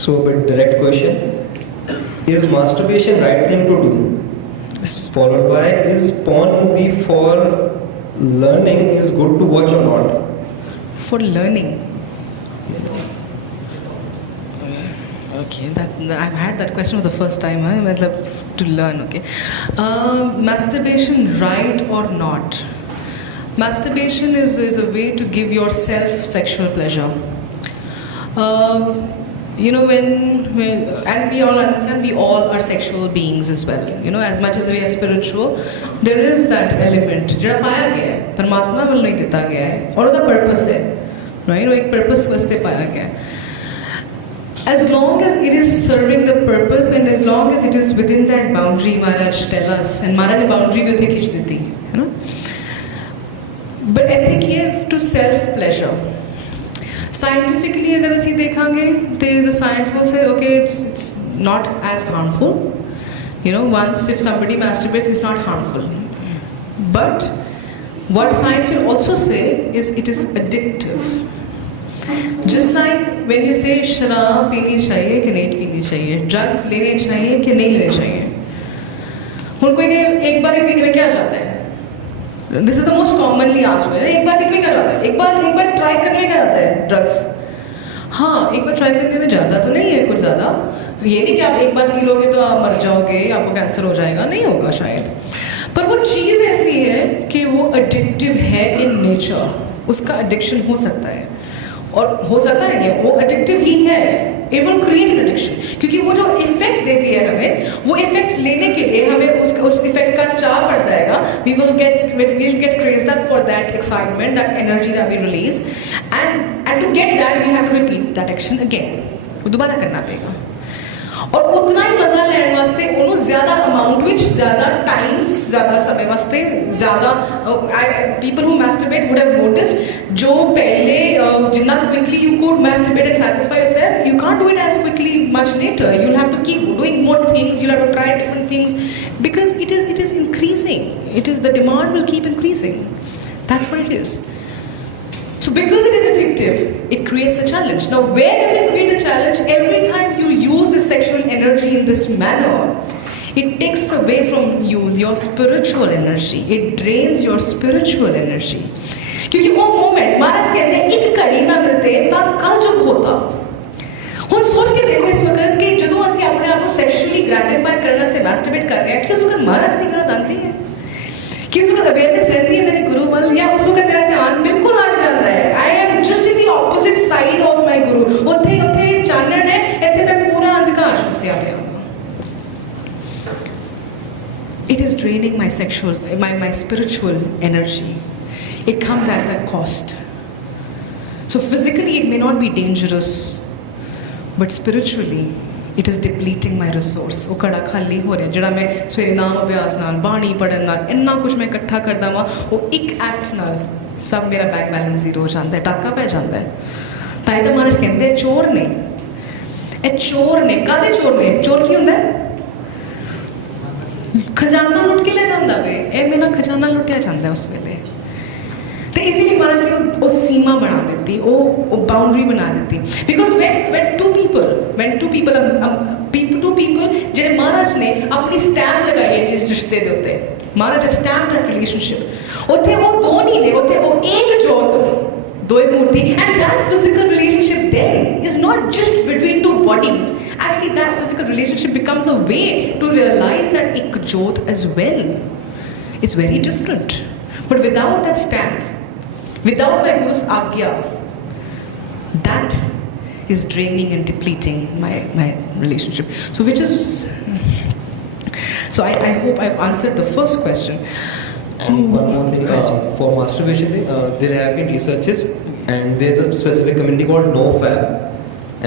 So a bit direct question. Is masturbation right thing to do? This is followed by, is porn movie for learning is good to watch or not? For learning. Okay, I've had that question for the first time. To learn, okay. Masturbation, right or not? Masturbation is a way to give yourself sexual pleasure. And we all understand we all are sexual beings as well. As much as we are spiritual, there is that element. जड़ा पाया गया है, परमात्मा वाल नहीं दिता गया है, और उसका purpose है, right? वो एक purpose वास्ते पाया गया है. As long as it is serving the purpose and as long as it is within that boundary, Maharaj tell us, and Maharaj ने boundary भी उतने खींच देती, But I think here to self pleasure. Scientifically, अगर ਅਸੀਂ देखांगे, the science will say, okay, it's not as harmful. Once if somebody masturbates, it's not harmful. But what science will also say is it is addictive. Just like when you say शराब पीनी चाहिए कि नहीं पीनी चाहिए, drugs लेने चाहिए कि नहीं लेने चाहिए. उन कोई एक बार पीने में क्या जाता है? This is the most commonly asked question. एक बार पीने में क्या जाता है? एक बार ट्राई करने में क्या जाता है? ड्रग्स. हाँ, एक बार ट्राई करने में ज़्यादा तो नहीं है कुछ ज़्यादा. ये नहीं कि आप एक बार पी लोगे तो आप मर जाओगे, आपको कैंसर हो जाएगा, नहीं होगा शायद. पर वो चीज़ ऐसी है कि वो एडिक्टिव है इन नेचर. उसका एडिक्शन हो सकता है. और हो सकता है ये वो एडिक्टिव ही है. It will create an addiction. क्योंकि वो जो इफेक्ट देती है हमें, वो इफेक्ट लेने के लिए हमें उस इफेक्ट का चाह बढ़ जाएगा. We will get crazed up for that excitement, that energy that we release, and to get that we have to repeat that action again. वो दोबारा करना पड़ेगा. और उतना ही मजा लेने वास्ते उन्हों ज़्यादा अमाउंट विच ज़्यादा टाइम्स ज़्यादा समय वास्ते ज़्यादा people who masturbate would have noticed जो पहले जितना quickly you could masturbate and satisfy yourself, you can't do it as quickly much later. You'll have to keep doing more things. You'll have to try different things because it is increasing. The demand will keep increasing. That's what it is. So because it is addictive, it creates a challenge. Now where does it create a challenge? Every time you use this sexual energy in this manner, it takes away from you your spiritual energy. It drains your spiritual energy. क्योंकि वो moment महाराज कहते हैं एक घड़ी ना मिलते तब कल जो होता. ਹੁਣ सोच के देखो इस वक्त कि ਜਦੋਂ ਅਸੀਂ ਆਪਣੇ ਆਪ ਨੂੰ ਸੈਕਸ਼ੂਅਲੀ ਗ੍ਰੈਟੀਫਾਈ ਕਰਨ ਵਾਸਤੇ ਮੈਸਟਰਬੇਟ ਕਰ ਰਹੇ ਹਾਂ ਕਿ ਉਸ ਵਕਤ ਮਹਾਰਾਜ ਦੀ ਗੱਲ ਆਉਂਦੀ ਹੈ कि उस वक्त अवेयरनेस रहती है मेरे गुरु वाल या उस वक्त मेरा ध्यान बिल्कुल हट जाता है. I am just in the opposite side of my गुरु. उत्थे चानण है, इत्थे मैं पूरा अंधकार फसिया पिया. It is draining my spiritual energy. It comes at that cost. So physically it may not be dangerous, but spiritually it is depleting my resource. वो कड़ा खाली हो रहा है जड़ा मैं सवेरे नाम अभ्यास नाल बाणी पढ़न नाल इन्ना कुछ मैं इकट्ठा करदा वां वो एक एक्ट नाल सब मेरा बैंक बैलेंस जीरो हो जाता है, टाका पै जाता है. ताई तो महाराज कहते हैं चोर ने कादे चोर ने चोर की हुंदा है खजाना लुट के ले जांदा वे. ए मेरा खजाना लुटिया जांदा है उस वेले. तो इसीलिए महाराज ने वो सीमा बना देती, वो बाउंड्री बना देती. बिकॉज when two people जिन्हें महाराज ने अपनी स्टैम्प लगाई है जिस रिश्ते के उत्ते, महाराज have stamped that relationship. उत्थे वो दो नहीं ने, उत्थे वो एक जोत दो मूर्ति. And that physical relationship then is not just between two bodies. Actually that physical relationship becomes a way to realize that ek jot as well. It's very different. But without that stamp, without my Guru's Agya, that is draining and depleting my relationship. So I hope I've answered the first question. And one more thing, for masturbation thing, there have been researches and there's a specific community called NoFap,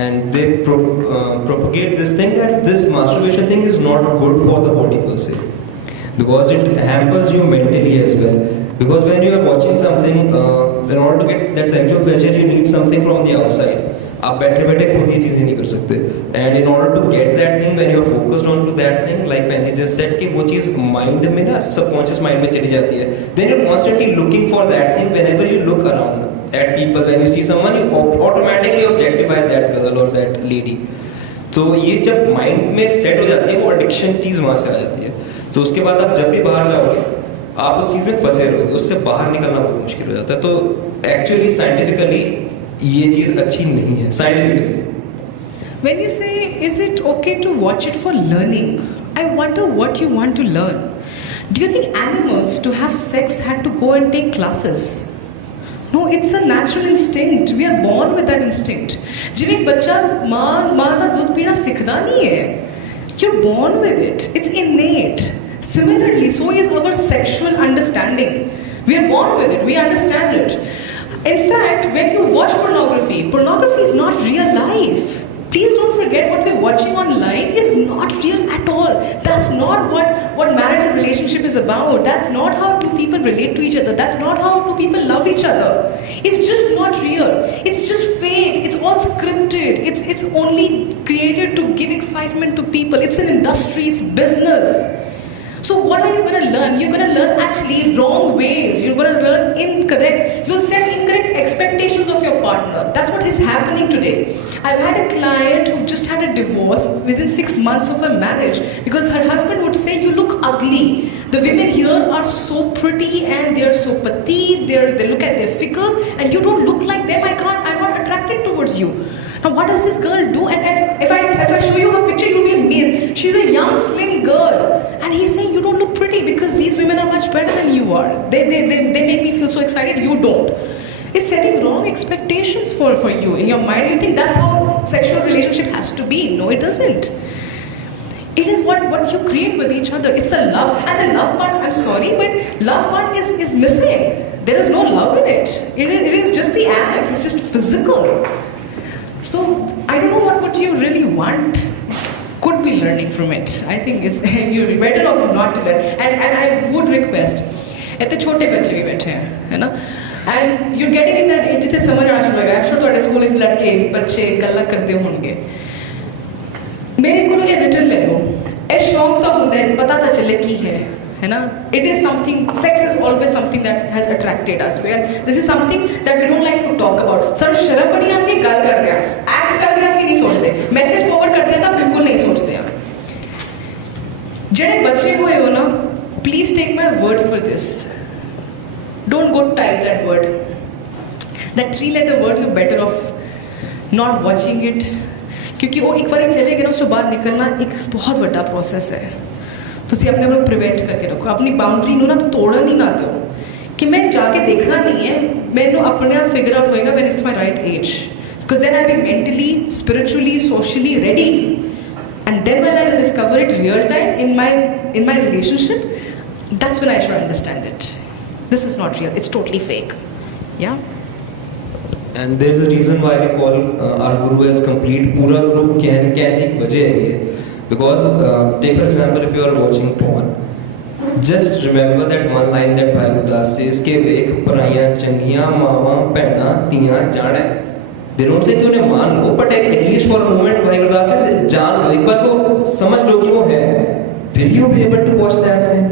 and they propagate this thing that this masturbation thing is not good for the body per se, because it hampers you mentally as well. Because when you are watching something, in order to get that sexual pleasure, you need something from the outside. आप बैठे बैठे खुद ही चीज़ें नहीं कर सकते. And in order to get that thing, when you are focused on to that thing, like Penji just said, कि वो चीज़ mind में ना subconscious mind में चली जाती है. Then you're constantly looking for that thing whenever you look around at people. When you see someone, you automatically objectify that girl or that lady. तो ये जब माइंड में सेट हो जाती है वो एडिक्शन चीज़ वहाँ से आ जाती है। तो उसके बाद आप जब भी बाहर जाओगे आप उस चीज़ में फंसे रहोगे, उससे बाहर निकलना बहुत मुश्किल हो जाता है। तो एक्चुअली साइंटिफिकली ये चीज़ अच्छी नहीं है scientifically. When you say, is it okay to watch it for learning? I wonder what you want to learn. Do you think animals to have sex had to go and take classes? No, it's a natural instinct. We are born with that instinct. जिਵੇਂ एक बच्चा माँ का दूध पीना सीखता नहीं है. You're born with it. It's innate. Similarly, so is our sexual understanding. We are born with it. We understand it. In fact, when you watch pornography, pornography is not real life. Please don't forget what we're watching online is not real at all. That's not what marital relationship is about. That's not how two people relate to each other. That's not how two people love each other. It's just not real. It's just fake. It's all scripted. It's only created to give excitement to people. It's an industry. It's business. So what are you going to learn? You're going to learn actually wrong ways. You're going to learn incorrect. You'll set incorrect expectations of your partner. That's what is happening today. I've had a client who just had a divorce within 6 months of a marriage because her husband would say, you look ugly. The women here are so pretty and they're so petite. They look at their figures and you don't look like them. I'm not attracted towards you. Now what does this girl do? And if I show you her picture, you'll be amazed. She's a young, slim girl. And he's saying, you don't look pretty because these women are much better than you are. They make me feel so excited, you don't. It's setting wrong expectations for you. In your mind, you think that's how sexual relationship has to be. No, it doesn't. It is what you create with each other. It's the love. And the love part, I'm sorry, but love part is missing. There is no love in it. It is just the act. It's just physical. So I don't know what you really want. Could be learning from it. I think it's you're better off not to learn. And I would request. इतने छोटे बच्चे भी बैठे हैं, है ना? And you're getting in that age जितने समझ आ शुरू होगा. I'm sure तुम्हारे स्कूल में लड़के बच्चे गल्ला करते होंगे. मेरे को ये रिटर्न ले लो. ये शौक तो होता है, पता तो चले की है ना? It is something. Sex is always something that has attracted us. And this is something that we don't like to talk about. Sir शर्म बड़ी आती है गल कर दिया. Act कर दिया सी नहीं सोचते. Message forward कर दिया था बिल्कुल नहीं सोचते हैं. जेडे बच्चे हुए हो ना, please take my word for this. Don't go type that word. That 3-letter word, you're better off not watching it. क्योंकि वो एक बार चले गए ना उसके बाद निकलना एक बहुत बड़ा प्रोसेस है. ਤੁਸੀਂ ਆਪਣੇ ਆਪ ਨੂੰ ਪ੍ਰੀਵੈਂਟ ਕਰਕੇ ਰੱਖੋ. ਆਪਣੀ ਬਾਉਂਡਰੀ ਨੂੰ ਨਾ ਤੋੜਨ ਹੀ ਨਾ ਦਿਓ ਕਿ ਮੈਂ ਜਾ ਕੇ ਦੇਖਣਾ ਨਹੀਂ ਹੈ. ਮੈਨੂੰ ਆਪਣੇ ਆਪ ਫਿਗਰ ਆਊਟ ਹੋਏਗਾ when it's my right age. Because then I'll be mentally, spiritually, socially ready. And then when I'll discover it real time in my relationship, that's when I should understand it. This is not real. It's totally fake. Yeah. And there's a reason why we call our guru as complete. पूरा group कहने की वजह है ये. Because take for example, if you are watching porn, just remember that one line that Bhai Gurdas says कि वेख पराइयां चंगियां मावां भैणां धीयां जाने. They don't say कि उन्हें मान लो, but at least for a moment Bhai Gurdas says जान लो, एक बार को समझ लो कि वो है. Will you be able to watch that thing?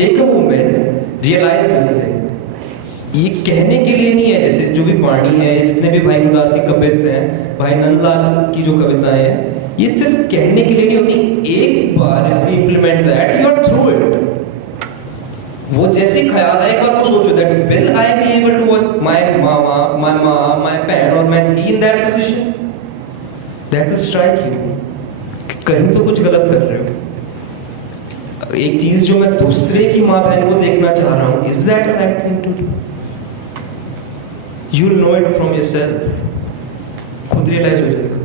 Take a moment, realize this thing. ये कहने के लिए नहीं है. जैसे जो भी वाणी है, जितने भी भाई गुरदास की कविताएं हैं, भाई नंदलाल की जो कविताएं हैं, ये सिर्फ कहने के लिए नहीं होती. एक बार if we implement that, you are through it. वो जैसे ख्याल है एक बार को सोचो that will I be able to watch my mama, my mom, my parent or my धी in that position? That will strike you. कहीं तो कुछ गलत कर रहे हो. एक चीज जो मैं दूसरे की माँ बहन को देखना चाह रहा हूँ, is that a right thing to do? You'll know it from yourself. खुद रियलाइज हो जाएगा.